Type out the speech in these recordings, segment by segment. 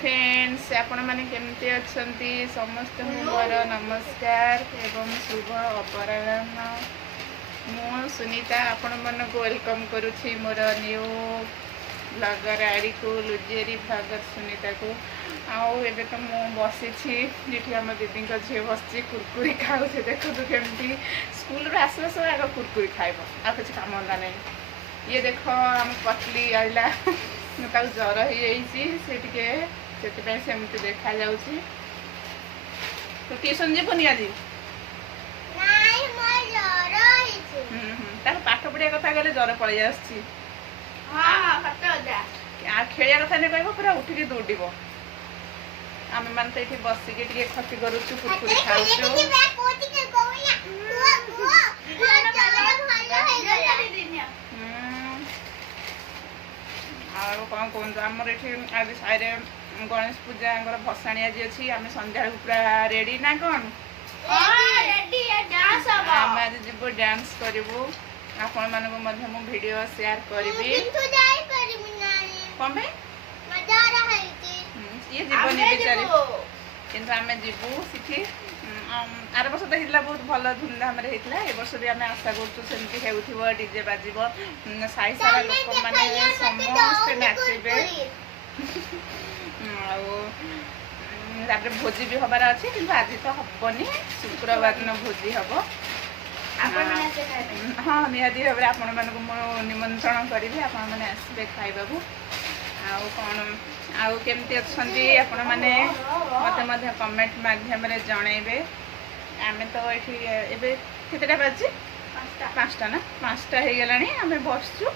Friends आपण माने केमती अछंती समस्त मोर नमस्कार एवं शुभ अपराह्न मु सुनीता आपण मन को वेलकम करूछी मोर न्यू ब्लॉगर आईडी को लुजेरी ब्लॉगर सुनीता को आउ एबे तो मु बसी छी जेठी हम दीदी को झे बसची कुरकुरी खाउ छे देखो तो केमती स्कूल रे आसला सब आगे कुरकुरी खाइबो आ कुछ काम होला नै ये देखो हम पतली आइला मुझे ज्वर होमती देखा जा ट्यूशन जीवनी आज पाठ पढ़िया कथा कहले ज्वर पड़े खेलिया कथा नहीं कह पूरा उठिकी दौड़ आम मान तो ये बसिकी खटी करुचु कुरकुरी खाऊ कौन कहतु आमर ये आज साइरे गणेश पूजा भसाणी आज अच्छी आम संध्या पूरा रेडी ना कौन आम आज जीव डांस करूँ आपण मानक वीडियो शेयर करी कौन ये जीवन बेचारी किंतु आम जीवु सीठी आर वर्ष तो होता बहुत भल धूमधाम होता ए वर्ष भी आम आशा करमती हो डीजे बाजिब साई सारा लोक मैंने समस्ते नाचे भोजी भी हबार अच्छे कि आज तो हबनी शुक्रवार दिन भोजी हम हाँ निहाती भाव आपण मानक निमंत्रण करी आपण मैंने आसबे खाइबा आउ कौन आउ केमती अच्छी आपण मैंने मत कमेंट माध्यम जनइबे आम तो ये केतटा बाजी 5टा ना 5टा हो गला आम बसचु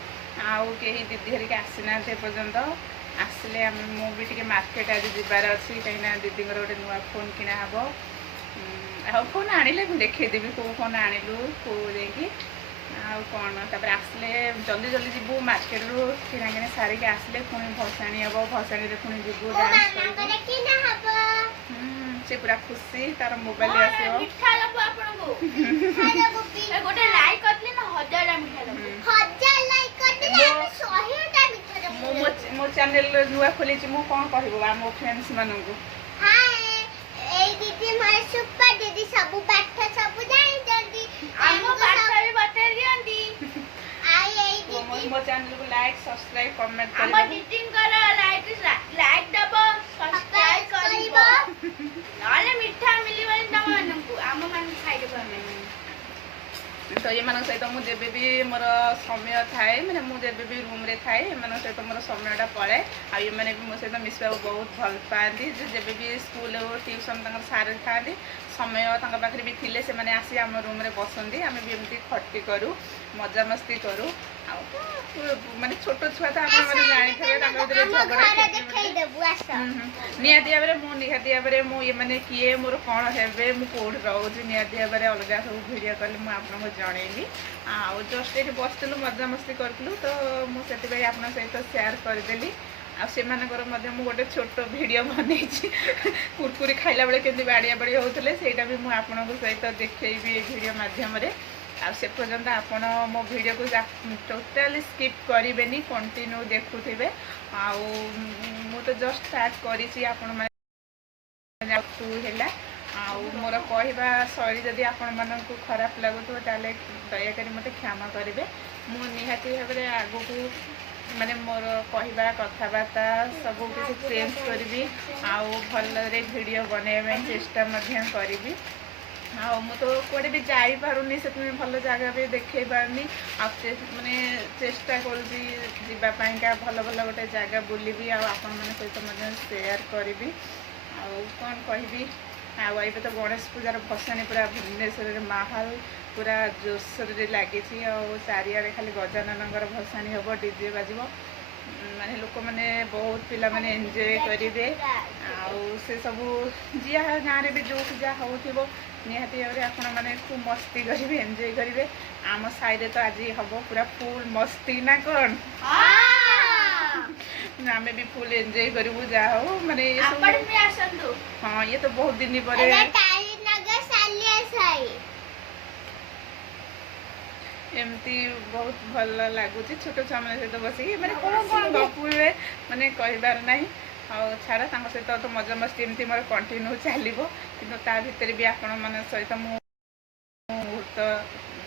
आउ कहीं दीदी हरिका आसीना पर्यंत आसले मुझे मार्केट आज जबार अच्छी कहीं दीदी गोटे नुआ फोन किना हम आ फोन आनिले देखदेवी कौ फोन आणिलु कौ जाकि कौन तापर आसले जल्दी जल्दी जीवु मार्केट रू किना किना सारिक आसले पुणी भसाणी हम भसाणी पुणी जीवु से पूरा खुशी तार मोबाइल मो चैनल नुआ खोली मु कौन कहबो मो फ्रेंड्स मानू दीदी माय सुपर दीदी सब पाठ सब जानि जल्दी हमो पाठ भी बता दियंती आई ए दीदी मो चैनल को लाइक सब्सक्राइब कमेंट करिबो हम एडिटिंग कर लाइक दबो सब्सक्राइब करिबो नाले मिठा मिलिबनि तम मानकु आम मान खाइ देबो हम तो ये मान सहित मुझे भी मोर समय थाए मैंने मुझे भी रूम रे थाए ये सहित मोर समयटा पड़े आ ये मैंने भी मो सहित मिसवा बहुत भल पाती जब भी स्कूल ट्यूशन सार था समय पाखे भी थिले से माने आसी आम रूम रे बसंती आम भी एमती खटी करूँ मजा मस्ती करूँ माने छोट छुआ तो आप जानी निहाती भाव में निहाती भाव में ये मैंने किए मोर कौन है मुझे रोज निहाती भाव में अलग सब भिडियो कले मुझे जनइली आउ जस्ट ये बसलु मजा मस्ती करूँ तो मुझे आप सहित सेयार करदेली आर गोटे छोट भिड बनई कुरकुरी खाइला बेले केमती बाड़िया बाड़ी होते ସେଇଟା भी मुझे आपण सहित देखी भिडियो मध्यम से पर्यंत आपण मो भिडियो को टोटाली स्किप करें कंटिन्यू देखुवे आउ तो जस्ट स्टार्ट करी आपण मोर कहवा शैली जदि आपण मानक खराब लगुव ताले दयाकोरी मत क्षमा करेंगे मु निहाती भाव में आग को माने मोर कहवा कथबार्ता सब किसी चेंज करी आउ भलरे वीडियो बनवाई चेष्टा करी मु तो कौटे भी जापारूनी से भल जगह भी देखे पारनी माने चेष्टा कर भल भल गोटे जगह बुलबी आपण मान सहित सेयार करी कौन कहि आई तो गणेश पूजार भसाणी पूरा भुवनेश्वर माहौल पूरा जोरसोर लगी चारिड़े खाली गजानन भसाणी हम डीजे बाजिब माने लोक मैंने बहुत पिला माने एंजॉय करेंगे से सब जी गाँव भी जो जहाँ हो निहाती भाव में आपण मैंने खूब मस्ती करेंगे एंजॉय करेंगे आम साइड तो आज हम पूरा फुल मस्ती ना कौन आम भी फुल एंजॉय करूँ जहाँ हो माने हाँ ये तो बहुत दिन पर एमती बहुत भल लगुच छोट छुआ मान सहित बसिक मैंने कौन कौन गपुए मैंने कहबार ना ଆଉ ଛାଡ଼ ତାଙ୍କ ସହିତ ତ ମଜାମସ୍ତି ଏମିତି ମୋର କଣ୍ଟିନ୍ୟୁ ଚାଲିବ କିନ୍ତୁ ତା ଭିତରେ ବି ଆପଣମାନଙ୍କ ସହିତ ମୁଁ ମୁହୂର୍ତ୍ତ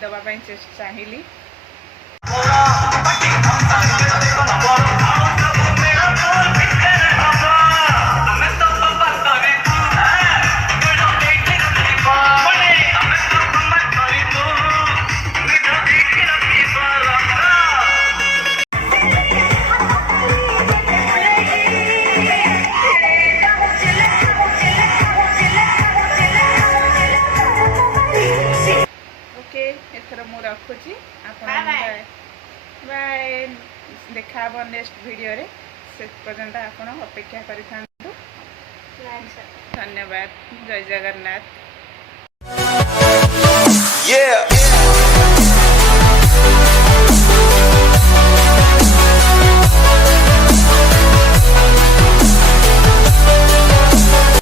ଦେବା ପାଇଁ ଚାହିଁଲି। ଓକେ ଏଥର ମୁଁ ରଖୁଛି। ଆପଣ Bye. ବାଏ। ଦେଖା ହେବ ନେକ୍ସଟ ଭିଡ଼ିଓରେ। ସେ ପର୍ଯ୍ୟନ୍ତ ଆପଣ ଅପେକ୍ଷା କରିଥାନ୍ତୁ। ଧନ୍ୟବାଦ। ଜୟ ଜଗନ୍ନାଥ।